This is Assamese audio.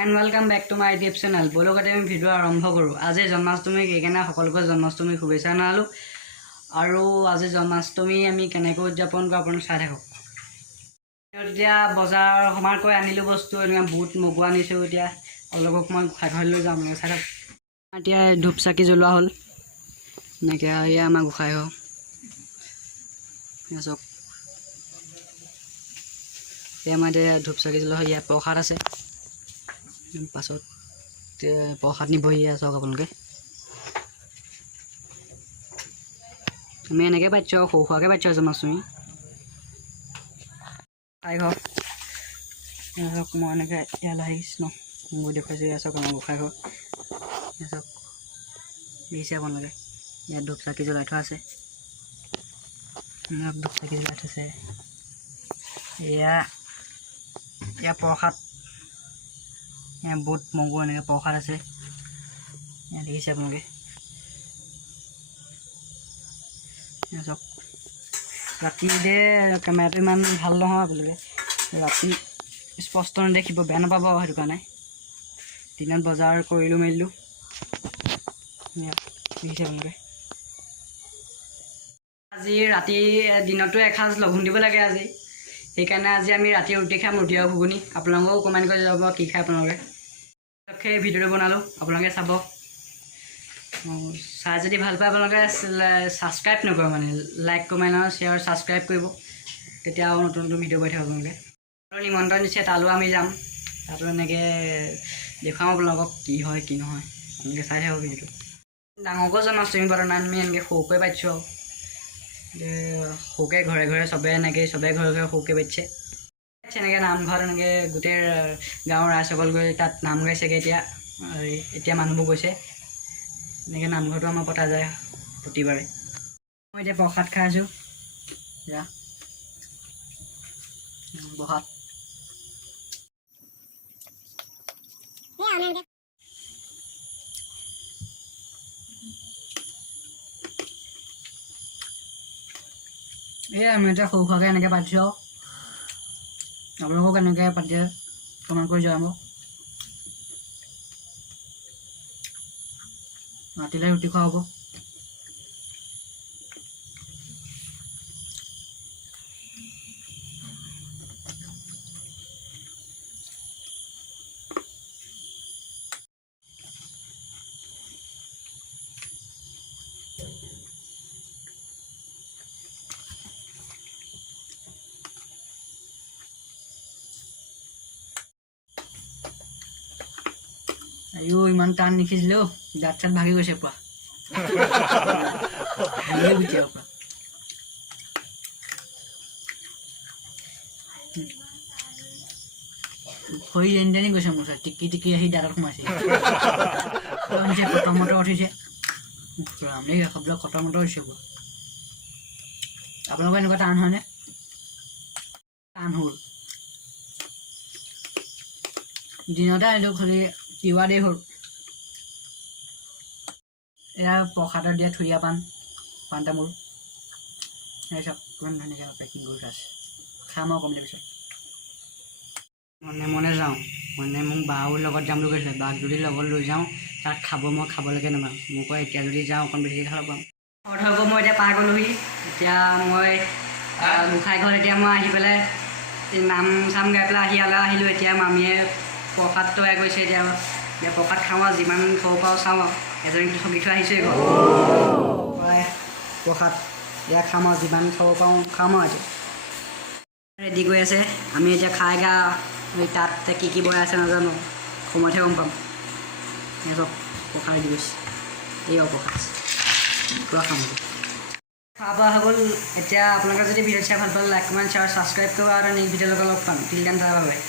And welcome back to my YouTube channel. বলগতে আমি ভিডিঅ' আৰম্ভ কৰোঁ। আজি জন্মাষ্টমী, সেইকাৰণে সকলোকে জন্মাষ্টমীৰ শুভেচ্ছা জনালোঁ। আৰু আজি জন্মাষ্টমী আমি কেনেকৈ উদযাপন কৰোঁ আপোনালোকে চাই থাকক। এতিয়া বজাৰ সমাৰ কৰি আনিলোঁ বস্তু, এনেকৈ বুট মগু আনিছোঁ। এতিয়া অলপ মই গোঁসাই ঘৰলৈ যাম, চাই থাকক। এতিয়া ধূপ চাকি জ্বলোৱা হ'ল এনেকৈ। এয়া আমাৰ গোঁসাই ঘৰ, চাওক। এয়া আমাৰ এতিয়া ধূপ চাকি জ্বলোৱা হয়। ইয়াত প্ৰসাদ আছে, পাছত প্ৰসাদ নিবহি। চাওক আপোনালোকে, আমি এনেকৈ পাতিছোঁ আৰু সৰু সুৰাকৈ পাতিছোঁ আৰু জন্মাষ্টমী। গোঁসাই ঘৰ চাওক, মই এনেকৈ ইয়ালৈ আহিছোঁ ন, মই দেখুৱাইছোঁ। এয়া চাওক আমাৰ গোঁসাই ঘৰ, চাওক দেখিছে আপোনালোকে। ইয়াত ধূপ চাকি জ্বলাই থোৱা আছে, ধূপ চাকি জ্বলাই থৈছে। এয়া প্ৰসাদ, এয়া বুট মগু এনেকৈ প্ৰসাদ আছে, এয়া দেখিছে আপোনালোকে। চাওক, ৰাতিতে কেমেৰাটো ইমান ভাল নহয়, আপোনালোকে ৰাতি স্পষ্ট নেদেখিব, বেয়া নাপাব সেইটো কাৰণে। দিনত বজাৰ কৰিলোঁ মেলিলোঁ, দেখিছে আপোনালোকে। আজি ৰাতি দিনতো এসাঁজ লঘোণ দিব লাগে আজি, সেইকাৰণে আজি আমি ৰাতি ৰুটি খাম, ৰুটি আৰু ঘুগুনি। আপোনালোকেও কমেণ্ট কৰি যাব কি খায় আপোনালোকে। সেই ভিডিঅ'টো বনালোঁ, আপোনালোকে চাব। চাই যদি ভাল পায় আপোনালোকে ছাবস্ক্ৰাইব নকৰে, মানে লাইক কমেণ্ট আৰু শ্বেয়াৰ ছাবস্ক্ৰাইব কৰিব, তেতিয়া আৰু নতুন নতুন ভিডিঅ' পাই থাকিব আপোনালোকে। আৰু নিমন্ত্ৰণ দিছে, তালৈও আমি যাম। তাতো এনেকৈ দেখুৱাম আপোনালোকক কি হয় কি নহয়, আপোনালোকে চাই থাকিব ভিডিঅ'টো। ডাঙৰকৈ জন্মাষ্টমী পতা নাই, আমি এনেকৈ সৰুকৈ পাতিছোঁ আৰু সৰুকৈ ঘৰে ঘৰে চবে ঘৰে ঘৰে সৰুকৈ পাতিছে। এনেকৈ নামঘৰত এনেকৈ গোটেই গাঁৱৰ ৰাইজসকল গৈ তাত নাম গাইছেগৈ। এতিয়া মানুহবোৰ গৈছে, এনেকৈ নামঘৰটো আমাৰ পতা যায় প্ৰতিবাৰে। মই এতিয়া প্ৰসাদ খাই আছোঁ, প্ৰসাদ। আমি এতিয়া সৰু সুৰাকৈ এনেকৈ পাতিছোঁ আৰু আপোনালোকক কেনেকৈ পাতিছে কমেণ্ট কৰি জনাব। ৰাতিলৈ ৰুটি খোৱা হ'ব। ইমান টান নিখিজিলেও দাঁত চাত ভাগি গৈছে পুৰা, ভাঙি গুচি আৰু পুৰা। খৰি যেনি তেনি গৈছে মোৰ চাই, টিকি টিকি আহি দাঁতত সোমাইছে। কটৰ মটৰ উঠিছে, আমি শব্দ কটৰ মটৰ উঠিছে পুৰা। আপোনালোকৰ এনেকুৱা টান হয়নে? টান হ'ল দিনতে আনিলোঁ, খালি তিৱা দেৰি হ'ল। এয়া প্ৰসাদত দিয়া থুৰীয়া পাণ তামোল, চাওক কিমান ধুনীয়াকৈ পেকিং কৰি থোৱা আছে। খাম আৰু কমপ্লিট পিছত। মনে যাওঁ, মোক বাৰ লগত যাম বুলি কৈছিলে। বাক যদি লগত লৈ যাওঁ তাত খাব, মই খাবলৈকে নাপাম। মোক কয় এতিয়া যদি যাওঁ অকণ বেছিকৈ খাব পাম। ঘৰত হ'ব, মই এতিয়া পাৰ গ'লোহি। এতিয়া মই গোঁসাই ঘৰত এতিয়া মই আহি পেলাই নাম চাম গাই পেলাই আহিলোঁ। এতিয়া মামীয়ে প্ৰসাদ তৈয়াৰ কৰিছে। এতিয়া প্ৰসাদ খাওঁ আৰু যিমান খাব পাৰোঁ চাওঁ আৰু। এজনীটো ঠগি থৈ আহিছোঁ ঘৰত প্ৰসাদ। এতিয়া খাম আৰু যিমান খাব পাৰোঁ খাম আৰু। এতিয়া ৰেডি কৰি আছে, আমি এতিয়া খাই তাত কি কি বনাই আছে নাজানো, সময়তহে গম পাম। সিহঁতক প্ৰসাদ ৰেডি কৰিছে, এই প্ৰসাদ পূৰা খাম। খোৱা বোৱা হৈ গ'ল। এতিয়া আপোনালোকে যদি ভিডিঅ' চাই ভাল পালে লাইক কমেণ্ট শ্বেয়াৰ ছাবস্ক্ৰাইব কৰিব, আৰু নেক্সট ভিডিঅ'ৰ লগত লগ পাম। Till then bye bye.